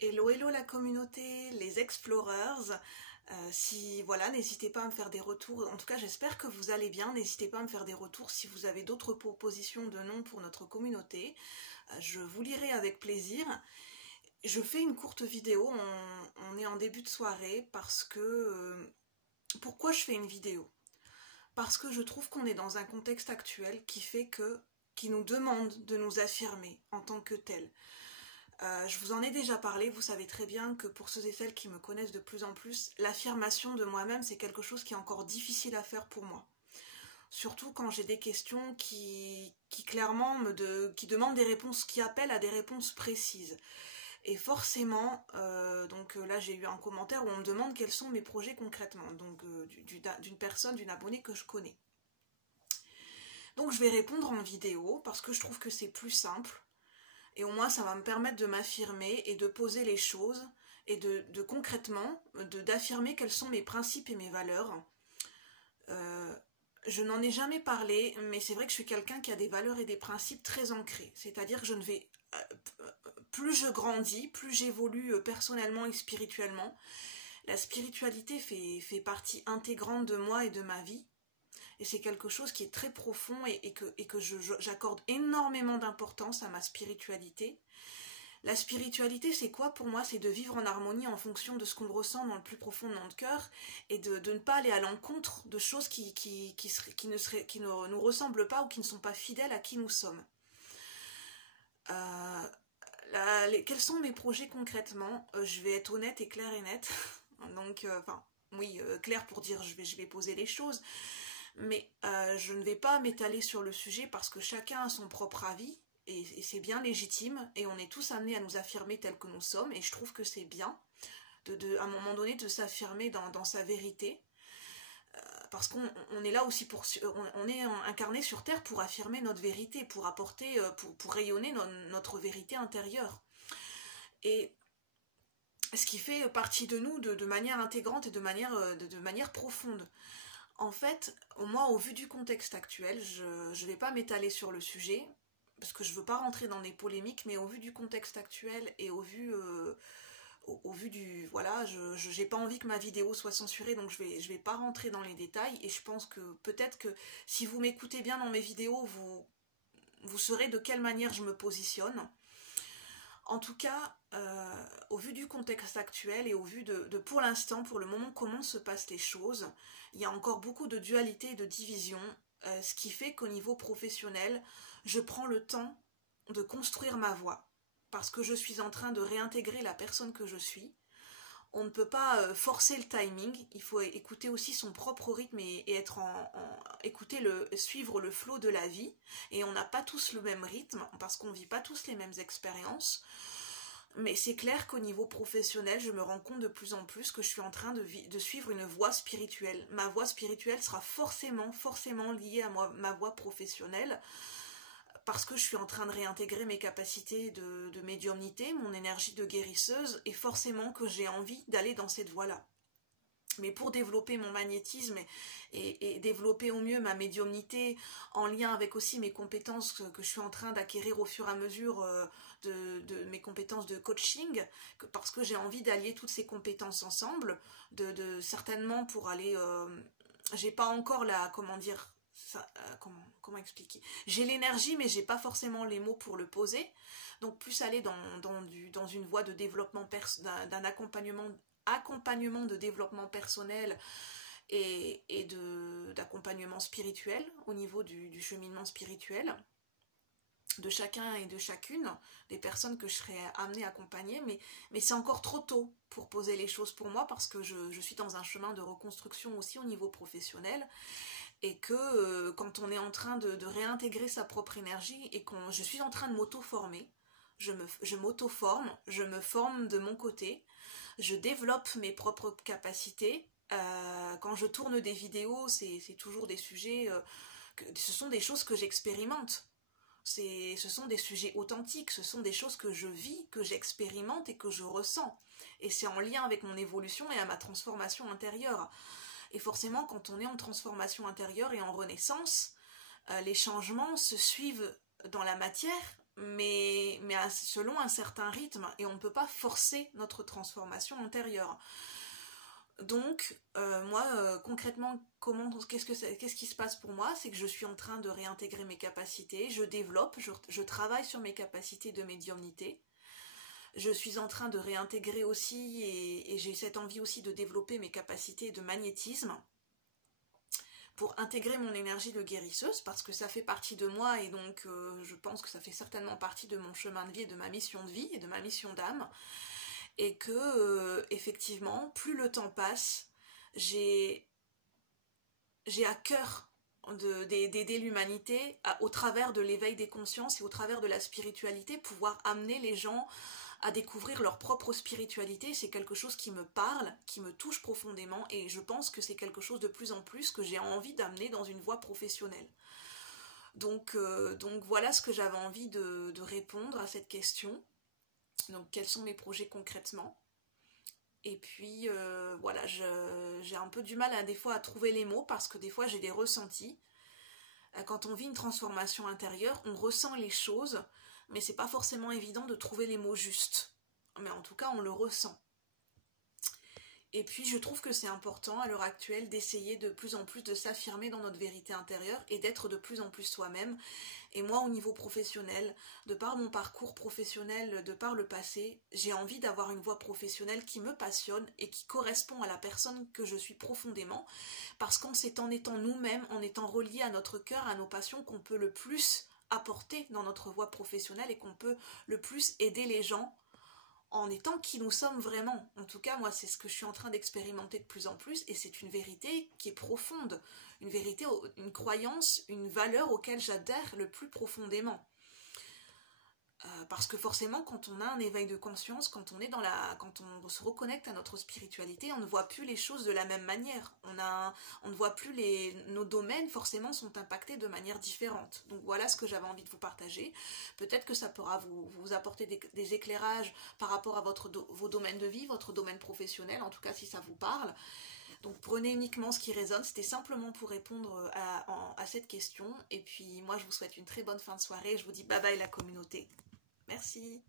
Hello, hello la communauté, les explorers. Si voilà, n'hésitez pas à me faire des retours. En tout cas, j'espère que vous allez bien. N'hésitez pas à me faire des retours si vous avez d'autres propositions de noms pour notre communauté. Je vous lirai avec plaisir. Je fais une courte vidéo. On est en début de soirée parce que pourquoi je fais une vidéo? Parce que je trouve qu'on est dans un contexte actuel qui nous demande de nous affirmer en tant que tel. Je vous en ai déjà parlé, vous savez très bien que pour ceux et celles qui me connaissent de plus en plus, l'affirmation de moi-même, c'est quelque chose qui est encore difficile à faire pour moi. Surtout quand j'ai des questions qui clairement qui demandent des réponses, qui appellent à des réponses précises. Et forcément, là j'ai eu un commentaire où on me demande quels sont mes projets concrètement, d'une personne, d'une abonnée que je connais. Donc je vais répondre en vidéo parce que je trouve que c'est plus simple. Et au moins, ça va me permettre de m'affirmer et de poser les choses et concrètement, d'affirmer quels sont mes principes et mes valeurs. Je n'en ai jamais parlé, mais c'est vrai que je suis quelqu'un qui a des valeurs et des principes très ancrés. C'est-à-dire que je ne vais... plus je grandis, plus j'évolue personnellement et spirituellement. La spiritualité fait partie intégrante de moi et de ma vie. Et c'est quelque chose qui est très profond et que j'accorde énormément d'importance à ma spiritualité. La spiritualité, c'est quoi pour moi? C'est de vivre en harmonie en fonction de ce qu'on ressent dans le plus profond de notre cœur et de ne pas aller à l'encontre de choses qui ne nous ressemblent pas ou qui ne sont pas fidèles à qui nous sommes. Quels sont mes projets concrètement? Je vais être honnête et claire et nette. Claire pour dire je vais poser les choses. Mais je ne vais pas m'étaler sur le sujet parce que chacun a son propre avis et c'est bien légitime et on est tous amenés à nous affirmer tels que nous sommes et je trouve que c'est bien à un moment donné de s'affirmer dans sa vérité parce qu'on est là aussi on est incarné sur terre pour affirmer notre vérité, pour apporter, pour rayonner notre vérité intérieure. Et ce qui fait partie de nous de manière intégrante et de manière profonde. En fait, moi, au vu du contexte actuel, je ne vais pas m'étaler sur le sujet, parce que je ne veux pas rentrer dans des polémiques, mais au vu du contexte actuel et au vu du... Voilà, je n'ai pas envie que ma vidéo soit censurée, donc je vais pas rentrer dans les détails, et je pense que peut-être que si vous m'écoutez bien dans mes vidéos, vous saurez de quelle manière je me positionne. En tout cas, au vu du contexte actuel et au vu de pour l'instant, pour le moment, comment se passent les choses, il y a encore beaucoup de dualité et de division, ce qui fait qu'au niveau professionnel, je prends le temps de construire ma voix, parce que je suis en train de réintégrer la personne que je suis. On ne peut pas forcer le timing, il faut écouter aussi son propre rythme et être suivre le flot de la vie. Et on n'a pas tous le même rythme, parce qu'on ne vit pas tous les mêmes expériences. Mais c'est clair qu'au niveau professionnel, je me rends compte de plus en plus que je suis en train de suivre une voie spirituelle. Ma voie spirituelle sera forcément liée à ma voie professionnelle, parce que je suis en train de réintégrer mes capacités de médiumnité, mon énergie de guérisseuse, et forcément que j'ai envie d'aller dans cette voie-là. Mais pour développer mon magnétisme et développer au mieux ma médiumnité en lien avec aussi mes compétences que je suis en train d'acquérir au fur et à mesure de mes compétences de coaching, parce que j'ai envie d'allier toutes ces compétences ensemble, certainement pour aller... j'ai pas encore la... Comment dire ça, comment expliquer? J'ai l'énergie, mais j'ai pas forcément les mots pour le poser. Donc plus aller dans une voie de développement, d'un accompagnement de développement personnel et d'accompagnement spirituel au niveau du cheminement spirituel de chacun et de chacune des personnes que je serais amenée à accompagner, mais c'est encore trop tôt pour poser les choses pour moi parce que je suis dans un chemin de reconstruction aussi au niveau professionnel et que quand on est en train de réintégrer sa propre énergie et je suis en train de m'auto-former, je m'auto-forme, je me forme de mon côté, je développe mes propres capacités. Quand je tourne des vidéos, c'est toujours des sujets, ce sont des choses que j'expérimente. Ce sont des sujets authentiques, ce sont des choses que je vis, que j'expérimente et que je ressens. Et c'est en lien avec mon évolution et à ma transformation intérieure. Et forcément, quand on est en transformation intérieure et en renaissance, les changements se suivent dans la matière selon un certain rythme, et on ne peut pas forcer notre transformation intérieure. Donc, moi, concrètement, qu'est-ce qui se passe pour moi? C'est que je suis en train de réintégrer mes capacités, je développe, je travaille sur mes capacités de médiumnité. Je suis en train de réintégrer aussi, et j'ai cette envie aussi de développer mes capacités de magnétisme pour intégrer mon énergie de guérisseuse, parce que ça fait partie de moi, et donc je pense que ça fait certainement partie de mon chemin de vie et de ma mission de vie et de ma mission d'âme. Et que effectivement, plus le temps passe, j'ai à cœur d'aider l'humanité au travers de l'éveil des consciences et au travers de la spiritualité, pouvoir amener les gens à découvrir leur propre spiritualité. C'est quelque chose qui me parle, qui me touche profondément, et je pense que c'est quelque chose de plus en plus que j'ai envie d'amener dans une voie professionnelle. Donc voilà ce que j'avais envie de répondre à cette question. Donc quels sont mes projets concrètement? Et puis voilà, j'ai un peu du mal des fois à trouver les mots, parce que des fois j'ai des ressentis. Quand on vit une transformation intérieure, on ressent les choses, mais c'est pas forcément évident de trouver les mots justes. Mais en tout cas, on le ressent. Et puis je trouve que c'est important à l'heure actuelle d'essayer de plus en plus de s'affirmer dans notre vérité intérieure et d'être de plus en plus soi-même. Et moi, au niveau professionnel, de par mon parcours professionnel, de par le passé, j'ai envie d'avoir une voie professionnelle qui me passionne et qui correspond à la personne que je suis profondément, parce qu'en étant nous-mêmes, en étant reliés à notre cœur, à nos passions, qu'on peut le plus apporter dans notre voie professionnelle et qu'on peut le plus aider les gens en étant qui nous sommes vraiment. En tout cas, moi, c'est ce que je suis en train d'expérimenter de plus en plus, et c'est une vérité qui est profonde, une vérité, une croyance, une valeur auquel j'adhère le plus profondément. Parce que forcément, quand on a un éveil de conscience, quand on se reconnecte à notre spiritualité, on ne voit plus les choses de la même manière. On ne voit plus nos domaines forcément sont impactés de manière différente. Donc voilà ce que j'avais envie de vous partager. Peut-être que ça pourra vous apporter des éclairages par rapport à vos domaines de vie, votre domaine professionnel, en tout cas si ça vous parle. Donc prenez uniquement ce qui résonne, c'était simplement pour répondre à cette question. Et puis moi je vous souhaite une très bonne fin de soirée, je vous dis bye bye la communauté. Merci.